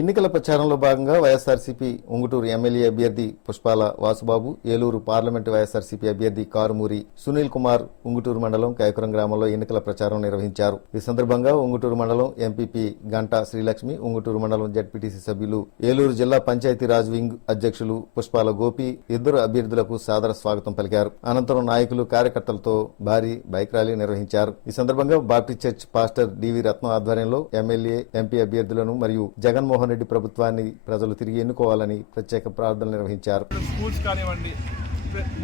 ఎన్నికల ప్రచారంలో భాగంగా వైఎస్ఆర్సీపీ ఉంగుటూరు ఎమ్మెల్యే అభ్యర్థి పుష్పాల వాసుబాబు ఏలూరు పార్లమెంటు వైఎస్ఆర్సీపీ అభ్యర్థి కారుమూరి సునీల్ కుమార్ ఉంగుటూరు మండలం కాయకురం గ్రామంలో ఎన్నికల ప్రచారం నిర్వహించారు. ఈ సందర్భంగా ఉంగుటూరు మండలం ఎంపీపీ గంటా శ్రీలక్ష్మి ఉంగుటూరు మండలం జడ్పీటీసీ సభ్యులు ఏలూరు జిల్లా పంచాయతీరాజ్ వింగ్ అధ్యక్షులు పుష్పాల గోపి ఇద్దరు అభ్యర్థులకు సాదర స్వాగతం పలికారు. అనంతరం నాయకులు కార్యకర్తలతో భారీ బైక్ ర్యాలీ నిర్వహించారు. ఈ సందర్భంగా Baptist church pastor D V Ratnam ఆధ్వర్యంలో ఎమ్మెల్యే ఎంపీ అభ్యర్థులను మరియు జగన్మోహన్ రెడ్డి ప్రభుత్వాన్ని ప్రజలు తిరిగి ఎన్నుకోవాలని ప్రత్యేక ప్రార్థనలు నిర్వహించారు. స్కూల్స్ కానివ్వండి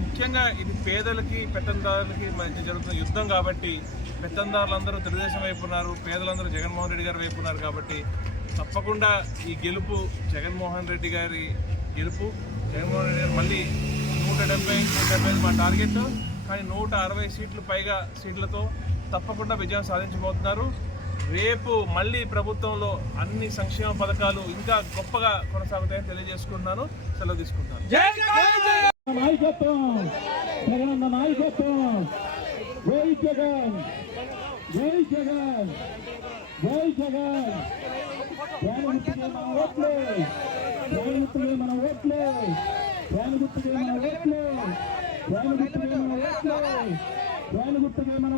ముఖ్యంగా ఇది పేదలకి పెత్తందారులకి మధ్య జరుగుతున్న యుద్ధం కాబట్టి పెత్తందారులందరూ తెలుగుదేశం వైపు ఉన్నారు పేదలందరూ జగన్మోహన్ రెడ్డి గారి వైపు ఉన్నారు కాబట్టి తప్పకుండా ఈ గెలుపు జగన్మోహన్ రెడ్డి గారి గెలుపు జగన్మోహన్ రెడ్డి గారు మళ్ళీ నూట డెబ్బై నూట డెబ్బై ఐదు మా టార్గెట్. కానీ నూట అరవై సీట్లు పైగా సీట్లతో తప్పకుండా విజయం సాధించబోతున్నారు. రేపు మళ్ళీ ప్రభుత్వంలో అన్ని సంక్షేమ పథకాలు ఇంకా గొప్పగా కొనసాగుతాయని తెలియజేసుకున్నాను సెలవు తీసుకుంటాను. నాయకత్వం! జగనన్న నాయకత్వం! జై జగన్! జై జగన్! జై జగన్! ధ్యానగుర్తుకే మన ఓట్లే! ధ్యానగుర్తుకే మన ఓట్లే! ధ్యానగుర్తుకే మన ఓట్లే! మన మన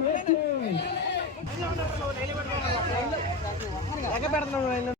que perdonó.